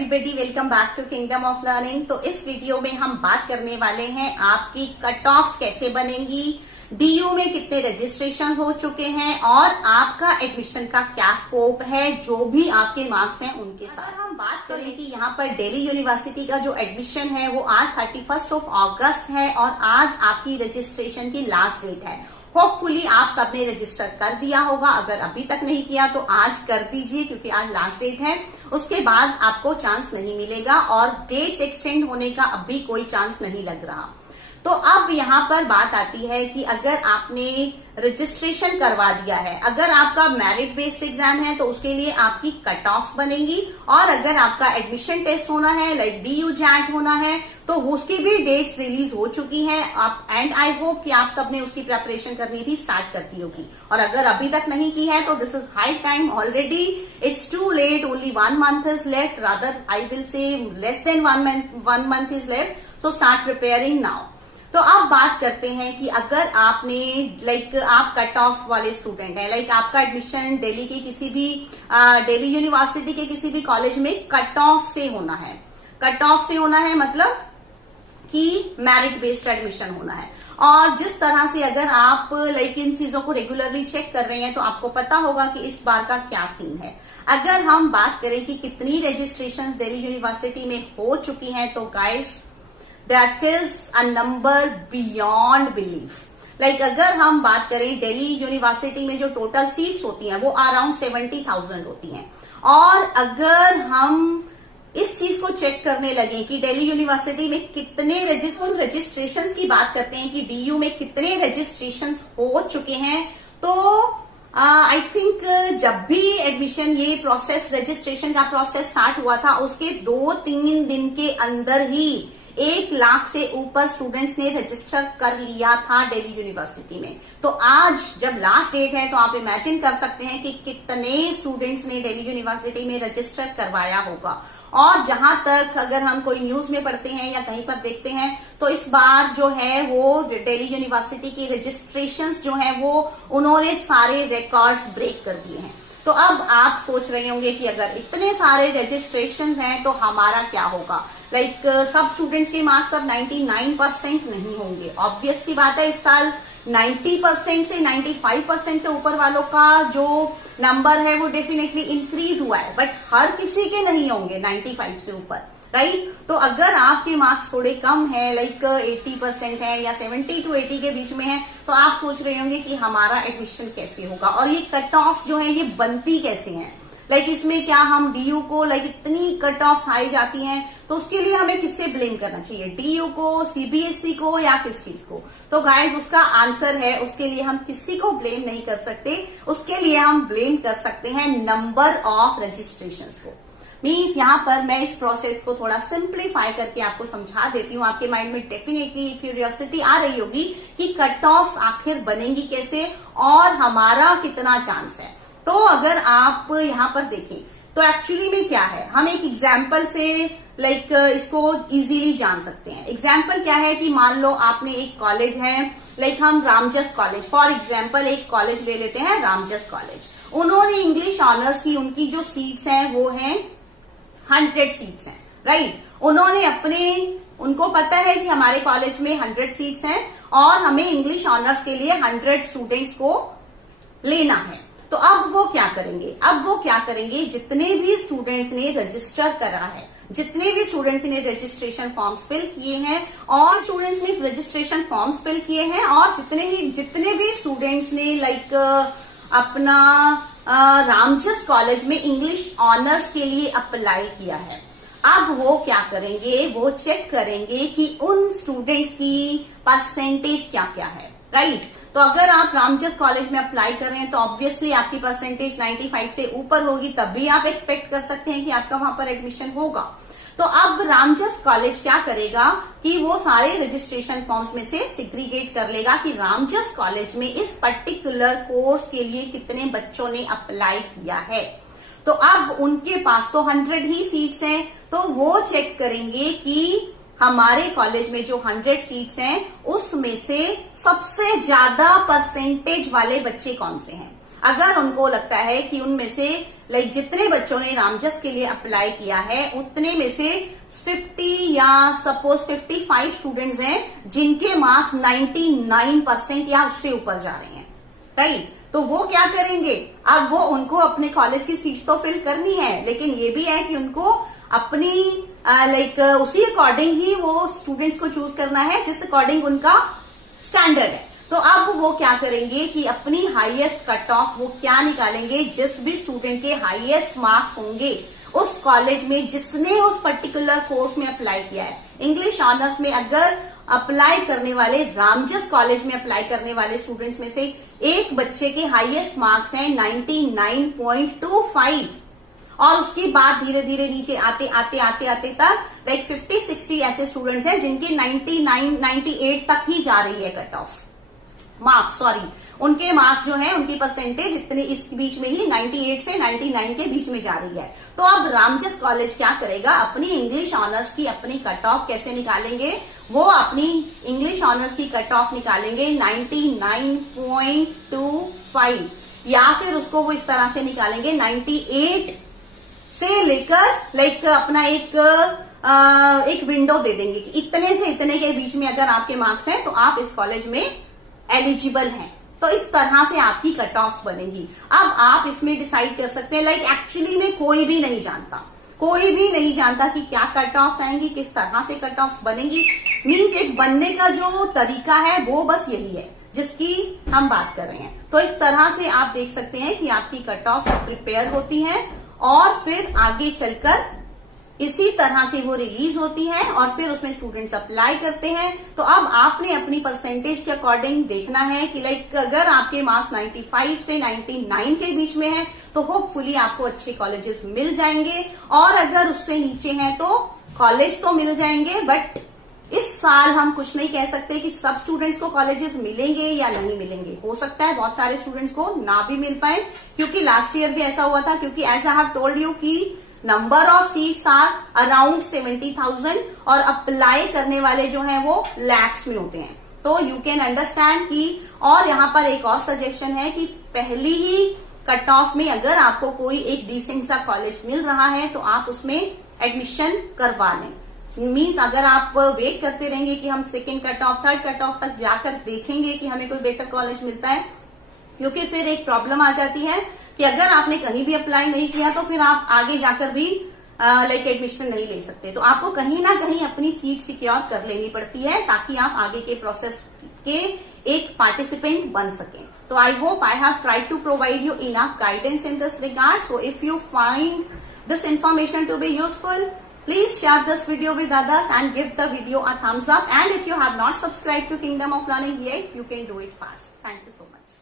Everybody, welcome back to kingdom of learning. तो इस video में हम बात करने वाले हैं आपकी कट ऑफ कैसे बनेंगी, डीयू में कितने रजिस्ट्रेशन हो चुके हैं और आपका एडमिशन का क्या स्कोप है, जो भी आपके मार्क्स हैं उनके साथ। अगर हम बात करें कि यहाँ पर दिल्ली यूनिवर्सिटी का जो एडमिशन है वो आज 31 अगस्त है और आज आपकी रजिस्ट्रेशन की लास्ट डेट है। होपफुली आप सबने रजिस्टर कर दिया होगा, अगर अभी तक नहीं किया तो आज कर दीजिए क्योंकि आज लास्ट डेट है। उसके बाद आपको चांस नहीं मिलेगा और डेट्स एक्सटेंड होने का अभी कोई चांस नहीं लग रहा। तो अब यहाँ पर बात आती है कि अगर आपने रजिस्ट्रेशन करवा दिया है, अगर आपका मेरिट बेस्ड एग्जाम है तो उसके लिए आपकी कट ऑफ्स बनेंगी, और अगर आपका एडमिशन टेस्ट होना है लाइक डीयू जैट होना है तो उसकी भी डेट्स रिलीज हो चुकी हैं। आप एंड आई होप कि आप सबने उसकी प्रिपरेशन करनी भी स्टार्ट कर दी होगी, और अगर अभी तक नहीं की है तो this is high time already. It's too late, only 1 month is left, rather I will say less than 1 month is left, so start preparing now. तो अब बात करते हैं कि अगर आपने आप कट ऑफ वाले स्टूडेंट हैं, आपका एडमिशन दिल्ली के किसी भी दिल्ली यूनिवर्सिटी के किसी भी कॉलेज में कट ऑफ से होना है। कट ऑफ से होना है मतलब कि मेरिट बेस्ड एडमिशन होना है। और जिस तरह से अगर आप इन चीजों को रेगुलरली चेक कर रहे हैं तो आपको पता होगा कि इस बार का क्या सीन है। अगर हम बात करें कि कितनी रजिस्ट्रेशन दिल्ली यूनिवर्सिटी में हो चुकी हैं तो guys that is a number beyond belief. अगर हम बात करें दिल्ली यूनिवर्सिटी में जो टोटल सीट्स होती हैं वो अराउंड 70,000 होती हैं, और अगर हम इस चीज को चेक करने लगे कि दिल्ली यूनिवर्सिटी में कितने रजिस्ट्रेशन की बात करते हैं कि डीयू में कितने रजिस्ट्रेशन हो चुके हैं, तो आई थिंक जब भी एडमिशन ये प्रोसेस रजिस्ट्रेशन का प्रोसेस स्टार्ट हुआ था उसके 2-3 दिन के अंदर ही 1 लाख से ऊपर स्टूडेंट्स ने रजिस्टर कर लिया था दिल्ली यूनिवर्सिटी में। तो आज जब लास्ट डेट है तो आप इमेजिन कर सकते हैं कि कितने स्टूडेंट्स ने दिल्ली यूनिवर्सिटी में रजिस्टर करवाया होगा। और जहां तक अगर हम कोई न्यूज में पढ़ते हैं या कहीं पर देखते हैं तो इस बार जो है वो दिल्ली यूनिवर्सिटी की रजिस्ट्रेशंस जो है वो उन्होंने सारे रिकॉर्ड्स ब्रेक कर दिए हैं। तो अब आप सोच रहे होंगे कि अगर इतने सारे रजिस्ट्रेशन हैं तो हमारा क्या होगा। सब स्टूडेंट्स के मार्क्स अब 99% नहीं होंगे। ऑब्वियस सी बात है, इस साल 90% से 95% से ऊपर वालों का जो नंबर है वो डेफिनेटली इंक्रीज हुआ है, बट हर किसी के नहीं होंगे 95 से ऊपर, राइट। तो अगर आपके मार्क्स थोड़े कम है 80% है या 70 to 80 के बीच में है तो आप सोच रहे होंगे कि हमारा एडमिशन कैसे होगा और ये कट ऑफ जो है ये बनती कैसे है। इसमें क्या हम डीयू को इतनी कट ऑफ आई जाती हैं तो उसके लिए हमें किससे ब्लेम करना चाहिए, डीयू को, सीबीएसई को या किस चीज को। तो गाइज उसका आंसर है उसके लिए हम किसी को ब्लेम नहीं कर सकते, उसके लिए हम ब्लेम कर सकते हैं नंबर ऑफ रजिस्ट्रेशन को। मीन्स यहाँ पर मैं इस प्रोसेस को थोड़ा सिंप्लीफाई करके आपको समझा देती हूँ। आपके माइंड में डेफिनेटली क्यूरियोसिटी आ रही होगी कि कट ऑफ आखिर बनेंगी कैसे और हमारा कितना चांस है। तो अगर आप यहाँ पर देखें तो एक्चुअली में क्या है, हम एक एग्जाम्पल से इसको इजीली जान सकते हैं। एग्जाम्पल क्या है कि मान लो आपने एक कॉलेज है, हम रामजस कॉलेज फॉर एग्जाम्पल एक कॉलेज ले लेते हैं, रामजस कॉलेज। उन्होंने इंग्लिश ऑनर्स की उनकी जो सीट्स हैं वो हैं 100 सीट्स हैं, राइट। उनको पता है कि हमारे कॉलेज में 100 सीट्स हैं और हमें इंग्लिश ऑनर्स के लिए 100 स्टूडेंट्स को लेना है। तो अब वो क्या करेंगे, जितने भी स्टूडेंट्स ने रजिस्टर करा है, जितने भी स्टूडेंट्स ने रजिस्ट्रेशन फॉर्म्स फिल किए हैं और स्टूडेंट्स ने रजिस्ट्रेशन फॉर्म्स फिल किए हैं और जितने भी स्टूडेंट्स ने अपना रामजस कॉलेज में इंग्लिश ऑनर्स के लिए अप्लाई किया है, अब वो क्या करेंगे, वो चेक करेंगे कि उन स्टूडेंट्स की परसेंटेज क्या क्या है, राइट। तो अगर आप रामजस कॉलेज में अप्लाई कर रहे हैं तो ऑब्वियसली आपकी परसेंटेज 95 से ऊपर होगी, तभी आप एक्सपेक्ट कर सकते हैं कि आपका वहां पर एडमिशन होगा। तो अब रामजस कॉलेज क्या करेगा कि वो सारे रजिस्ट्रेशन फॉर्म्स में से सिग्रीगेट कर लेगा कि रामजस कॉलेज में इस पर्टिकुलर कोर्स के लिए कितने बच्चों ने अप्लाई किया है। तो अब उनके पास तो 100 ही सीट्स हैं, तो वो चेक करेंगे कि हमारे कॉलेज में जो 100 सीट्स हैं उसमें से सबसे ज्यादा परसेंटेज वाले बच्चे कौन से हैं। अगर उनको लगता है कि उनमें से लाइक जितने बच्चों ने रामजस के लिए अप्लाई किया है उतने में से 50 या सपोज 55 स्टूडेंट्स हैं जिनके मार्क्स 99% या उससे ऊपर जा रहे हैं, राइट। तो वो क्या करेंगे, अब वो उनको अपने कॉलेज की सीट्स तो फिल करनी है, लेकिन ये भी है कि उनको अपनी उसी अकॉर्डिंग ही वो स्टूडेंट्स को चूज करना है जिस अकॉर्डिंग उनका स्टैंडर्ड है। तो अब वो क्या करेंगे कि अपनी हाईएस्ट कट ऑफ वो क्या निकालेंगे, जिस भी स्टूडेंट के हाईएस्ट मार्क्स होंगे उस कॉलेज में जिसने उस पर्टिकुलर कोर्स में अप्लाई किया है। इंग्लिश ऑनर्स में अगर अप्लाई करने वाले रामजस कॉलेज में अप्लाई करने वाले स्टूडेंट्स में से एक बच्चे के हाईएस्ट मार्क्स हैं 99.25 और उसके बाद धीरे धीरे नीचे आते आते आते आते तक 50-60 ऐसे स्टूडेंट्स हैं जिनके 98 तक ही जा रही है कट ऑफ मार्क्स, सॉरी उनके मार्क्स जो है उनकी परसेंटेज इतने इस बीच में ही 98 से 99 के बीच में जा रही है। तो अब रामजस कॉलेज क्या करेगा, अपनी इंग्लिश ऑनर्स की अपनी कट ऑफ कैसे निकालेंगे, वो अपनी इंग्लिश ऑनर्स की कट ऑफ निकालेंगे 99.25 या फिर उसको वो इस तरह से निकालेंगे 98 से लेकर अपना एक विंडो दे देंगे कि इतने से इतने के बीच में अगर आपके मार्क्स हैं तो आप इस कॉलेज में एलिजिबल हैं। तो इस तरह से आपकी कट ऑफ बनेगी। अब आप इसमें डिसाइड कर सकते हैं, एक्चुअली में कोई भी नहीं जानता कि क्या कट ऑफ आएंगी, किस तरह से कट ऑफ बनेगी। मींस एक बनने का जो तरीका है वो बस यही है जिसकी हम बात कर रहे हैं। तो इस तरह से आप देख सकते हैं कि आपकी कट ऑफ प्रिपेयर होती है और फिर आगे चलकर इसी तरह से वो रिलीज होती है और फिर उसमें स्टूडेंट्स अप्लाई करते हैं। तो अब आपने अपनी परसेंटेज के अकॉर्डिंग देखना है कि अगर आपके मार्क्स 95 से 99 के बीच में है तो होपफुली आपको अच्छे कॉलेजेस मिल जाएंगे, और अगर उससे नीचे हैं तो कॉलेज तो मिल जाएंगे, बट इस साल हम कुछ नहीं कह सकते कि सब स्टूडेंट्स को कॉलेजेस मिलेंगे या नहीं मिलेंगे। हो सकता है बहुत सारे स्टूडेंट्स को ना भी मिल पाए, क्योंकि लास्ट ईयर भी ऐसा हुआ था, क्योंकि as I have told you कि number of seats are around 70,000 और अप्लाई करने वाले जो हैं वो लैक्स में होते हैं। तो यू कैन अंडरस्टैंड कि, और यहाँ पर एक और सजेशन है कि पहली ही कट ऑफ में अगर आपको कोई एक डिसेंट सा कॉलेज मिल रहा है तो आप उसमें एडमिशन करवा लें। मीन्स अगर आप वेट करते रहेंगे कि हम second cut off third cut off तक जाकर देखेंगे कि हमें कोई बेटर कॉलेज मिलता है, क्योंकि फिर एक प्रॉब्लम आ जाती है कि अगर आपने कहीं भी अप्लाई नहीं किया तो फिर आप आगे जाकर भी एडमिशन नहीं ले सकते। तो आपको कहीं ना कहीं अपनी सीट सिक्योर कर लेनी पड़ती है ताकि आप आगे के प्रोसेस के एक पार्टिसिपेंट बन सकें। तो I hope I have tried to provide you enough guidance in this regard. So if you find this information to be useful, please share this video with others and give the video a thumbs up, and if you have not subscribed to Kingdom of Learning yet, you can do it fast. Thank you so much.